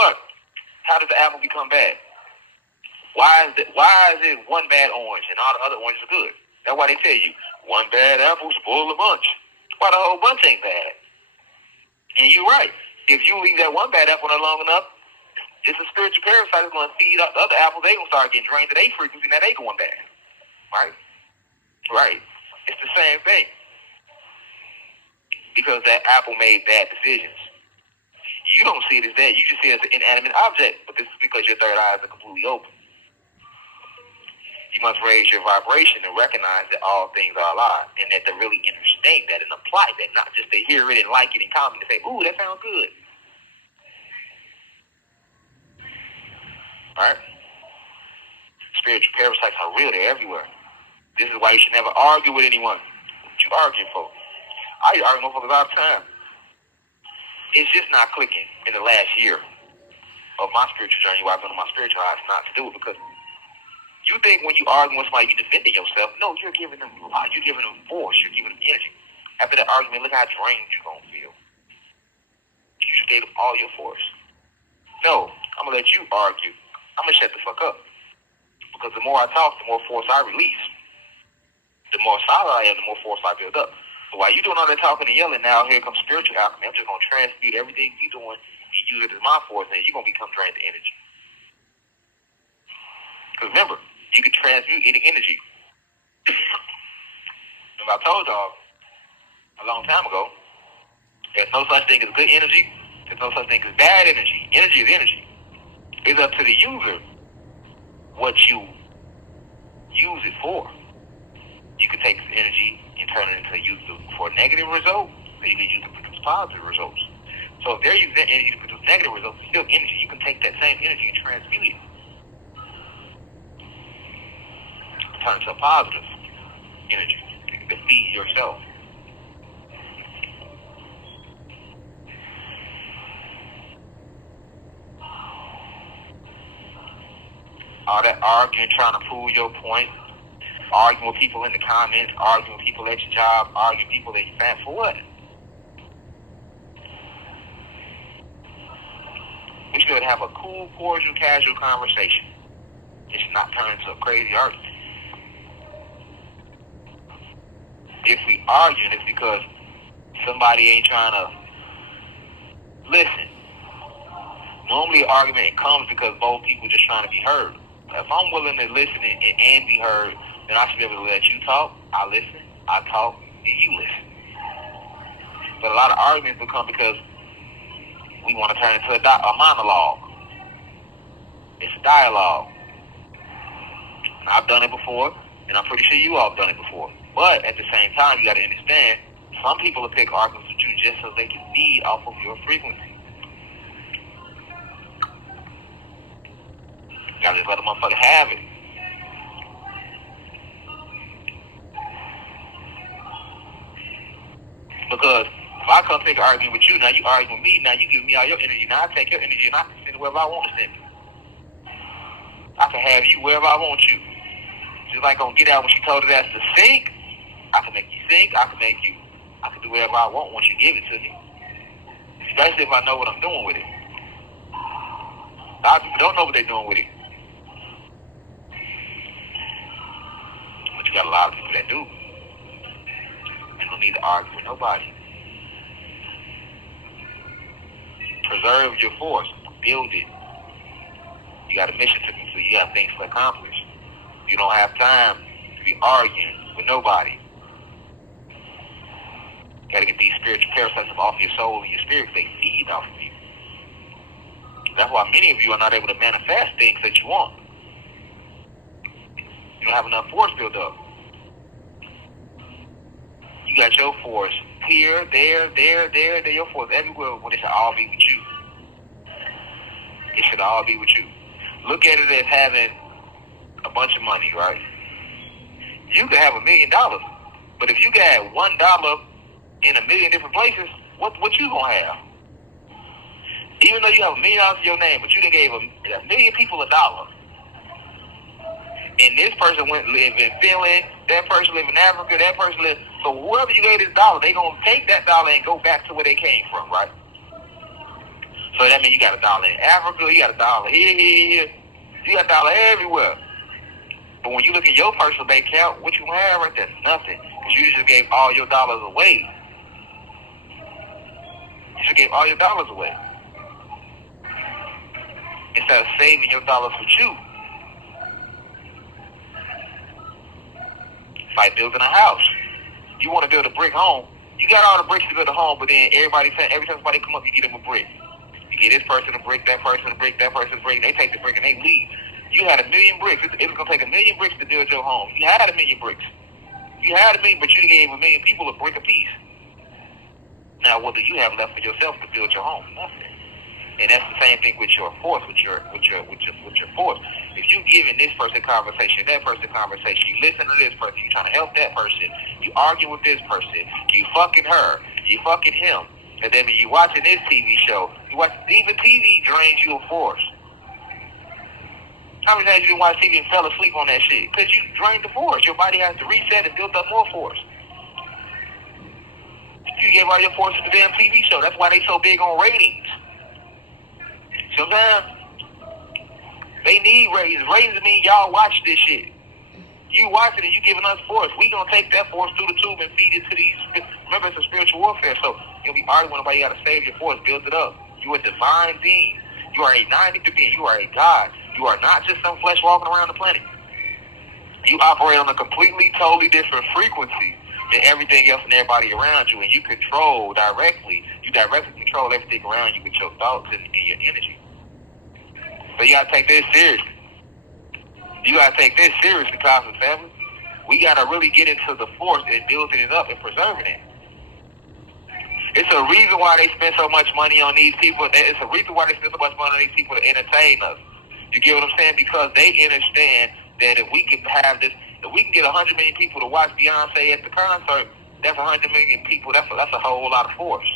But how does the apple become bad? Why is it one bad orange and all the other oranges are good? That's why they tell you one bad apple spoil a bunch. Why the whole bunch ain't bad? And you're right. If you leave that one bad apple there long enough, it's a spiritual parasite that's going to feed up the other apples. They going to start getting drained to their frequency. Now they going bad. Right? Right. It's the same thing. Because that apple made bad decisions. You don't see it as that. You just see it as an inanimate object. But this is because your third eye is completely open. You must raise your vibration and recognize that all things are alive. And that to really understand that and apply that. Not just to hear it and like it and comment and say, ooh, that sounds good. Alright? Spiritual parasites are real. They're everywhere. This is why you should never argue with anyone. What you arguing for? I argue with motherfuckers all the time. It's just not clicking in the last year of my spiritual journey where I've been on my spiritual life not to do it, because you think when you argue with somebody, you're defending yourself. No, you're giving them life. You're giving them force. You're giving them energy. After that argument, look how drained you're going to feel. You just gave them all your force. No, I'm going to let you argue. I'm going to shut the fuck up. Because the more I talk, the more force I release. The more solid I am, the more force I build up. So while you doing all that talking and yelling, now here comes spiritual alchemy. I'm just going to transmute everything you're doing and use it as my force, and you're going to become drained to energy. Because remember, you can transmute any energy. Remember I told y'all a long time ago, there's no such thing as good energy. There's no such thing as bad energy. Energy is energy. It's up to the user what you use it for. You can take this energy and turn it into use it for a negative result, or you can use it to produce positive results. So if they're using that energy to produce negative results, it's still energy. You can take that same energy and transmute it. Turn it to a positive energy to feed yourself. All that arguing, trying to prove your point, arguing with people in the comments, arguing with people at your job, arguing with people at your family, for what? We should have a cool, cordial, casual conversation. It should not turn into a crazy argument. If we arguing, it's because somebody ain't trying to listen. Normally, an argument comes because both people just trying to be heard. If I'm willing to listen and be heard, then I should be able to let you talk. I listen, I talk, and you listen. But a lot of arguments will come because we want to turn it into a monologue. It's a dialogue. And I've done it before, and I'm pretty sure you all have done it before. But at the same time, you got to understand, some people will pick arguments with you just so they can feed off of your frequency. You gotta just let a motherfucker have it. Because if I come take an argument with you, now you argue with me, now you give me all your energy, now I take your energy and I can send it wherever I want to send it. I can have you wherever I want you. Just like on Get Out when she told her that's to sink, I can make you sink, I can do whatever I want once you give it to me. Especially if I know what I'm doing with it. A lot of people don't know what they're doing with it. But you got a lot of people that do. And don't need to argue with nobody. Preserve your force. Build it. You got a mission to complete. You have things to accomplish. You don't have time to be arguing with nobody. You got to get these spiritual parasites off your soul and your spirit. They feed off of you. That's why many of you are not able to manifest things that you want. You don't have enough force built up. You got your force here, there, your force everywhere when it should all be with you. It should all be with you. Look at it as having a bunch of money, right? You could have $1 million, but if you got $1 in a million different places, what you gonna have? Even though you have $1 million in your name, but you done gave a million people $1. And this person went live in Finland, that person live in Africa, that person live. So whoever you gave this $1, they gonna take that $1 and go back to where they came from, right? So that means you got $1 in Africa, you got $1 here. You got $1 everywhere. But when you look at your personal bank account, what you have right there? Nothing. Because you just gave all your dollars away. You just gave all your dollars away. Instead of saving your dollars with you. It's like building a house. You want to build a brick home. You got all the bricks to build a home, but then every time somebody come up, you get them a brick. You get this person a brick, that person a brick, that person a brick. They take the brick and they leave. You had 1 million bricks. It was going to take 1 million bricks to build your home. You had 1 million bricks. You had 1 million, but you gave 1 million people a brick apiece. Now, what do you have left for yourself to build your home? Nothing. And that's the same thing with your force, with your force. If you giving this person conversation, that person conversation, you listen to this person, you trying to help that person, you argue with this person, you fucking her, you fucking him, and then when you watching this TV show, even TV drains you of force. How many times you didn't watch TV and fell asleep on that shit? Because you drained the force. Your body has to reset and build up more force. You gave all your force to the damn TV show. That's why they so big on ratings. Sometimes they need ratings. Ratings mean y'all watch this shit. You watching it, you giving us force. We gonna take that force through the tube and feed it to these. Remember, it's a spiritual warfare. So you'll be arguing about you gotta save your force, build it up. You a divine being. You are a 90th being. You are a God. You are not just some flesh walking around the planet. You operate on a completely, totally different frequency than everything else and everybody around you, and you control directly. You directly control everything around you with your thoughts and your energy. So you gotta take this seriously. You gotta take this seriously, Cosmic Family. We gotta really get into the force and building it up and preserving it. It's a reason why they spend so much money on these people. It's a reason why they spend so much money on these people to entertain us. You get what I'm saying? Because they understand that if we can have this, if we can get 100 million people to watch Beyonce at the concert, that's 100 million people. That's a whole lot of force.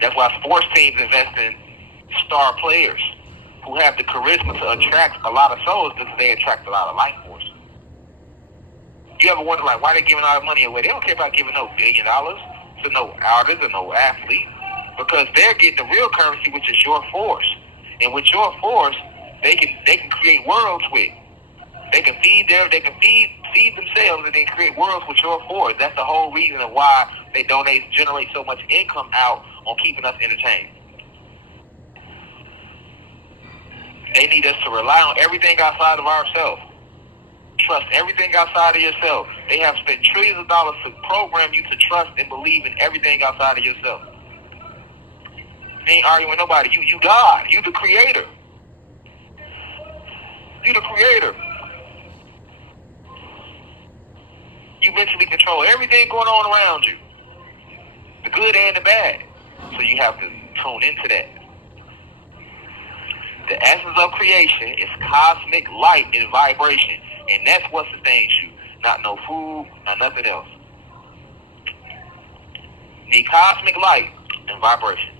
That's why sports teams invest in star players who have the charisma to attract a lot of souls because they attract a lot of life force. You ever wonder, like, why they giving all the money away? They don't care about giving no $1 billion to no artist or no athlete because they're getting the real currency, which is your force. And with your force, they can create worlds with. They can feed themselves and then create worlds with your force. That's the whole reason of why they generate so much income out on keeping us entertained. They need us to rely on everything outside of ourselves. Trust everything outside of yourself. They have spent trillions of dollars to program you to trust and believe in everything outside of yourself. They ain't arguing with nobody. You God. You the creator. You the creator. You mentally control everything going on around you. The good and the bad. So you have to tune into that. The essence of creation is cosmic light and vibration. And that's what sustains you. Not no food, not nothing else. The cosmic light and vibration.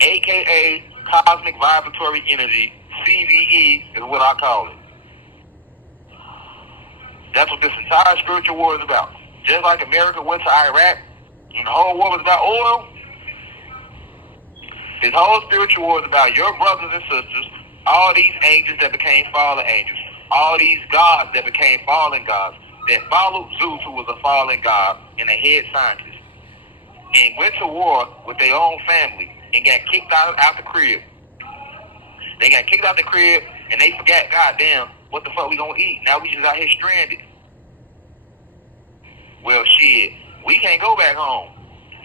AKA cosmic vibratory energy, CVE is what I call it. That's what this entire spiritual war is about. Just like America went to Iraq and the whole war was about oil, this whole spiritual war is about your brothers and sisters, all these angels that became fallen angels, all these gods that became fallen gods, that followed Zeus, who was a fallen god and a head scientist, and went to war with their own family and got kicked out the crib. They got kicked out the crib and they forgot, goddamn, what the fuck we gonna eat? Now we just out here stranded. Well, shit, we can't go back home.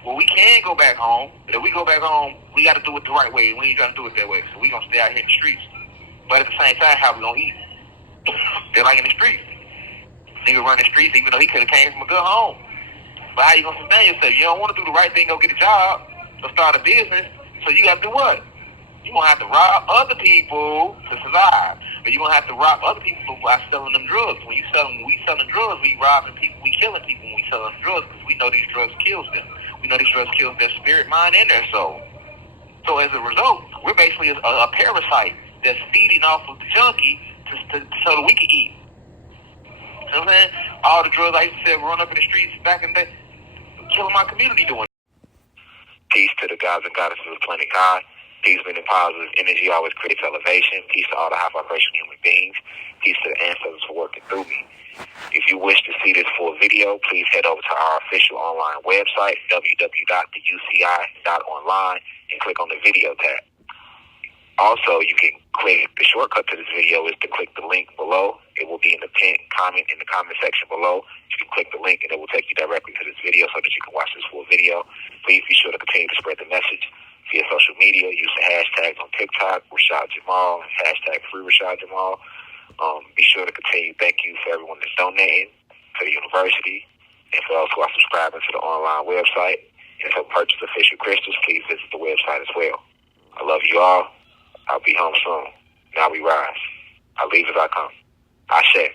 Well, we can go back home, but if we go back home, we got to do it the right way. We ain't trying to do it that way, so we gonna stay out here in the streets. But at the same time, how we gonna eat? They're like in the streets. Nigga run the streets even though he could have came from a good home. But how you gonna sustain yourself? You don't want to do the right thing, go get a job, or start a business, so you got to do what? You're going to have to rob other people to survive. But you're going to have to rob other people by selling them drugs. When we selling drugs, we robbing people, we killing people when we selling drugs because we know these drugs kills them. We know these drugs kills their spirit, mind, and their soul. So as a result, we're basically a parasite that's feeding off of the junkie so that we can eat. You know what I'm saying? All the drugs I used to sell growing up in the streets back in the day, my community doing. Peace to the gods and goddesses of the planet God. Peace, meaning positive energy always creates elevation. Peace to all the high vibration human beings. Peace to the ancestors for working through me. If you wish to see this full video, please head over to our official online website, www.theuci.online, and click on the video tab. Also, you can click, the shortcut to this video is to click the link below. It will be in the pinned comment in the comment section below. You can click the link and it will take you directly to this video so that you can watch this full video. Please be sure to continue to spread the message via social media. Use the hashtags on TikTok, Rashad Jamal, hashtag free Rashad Jamal. Be sure to continue. Thank you for everyone that's donating to the university and for those who are subscribing to the online website. And to purchase official crystals, please visit the website as well. I love you all. I'll be home soon. Now we rise. I leave as I come. Ashe.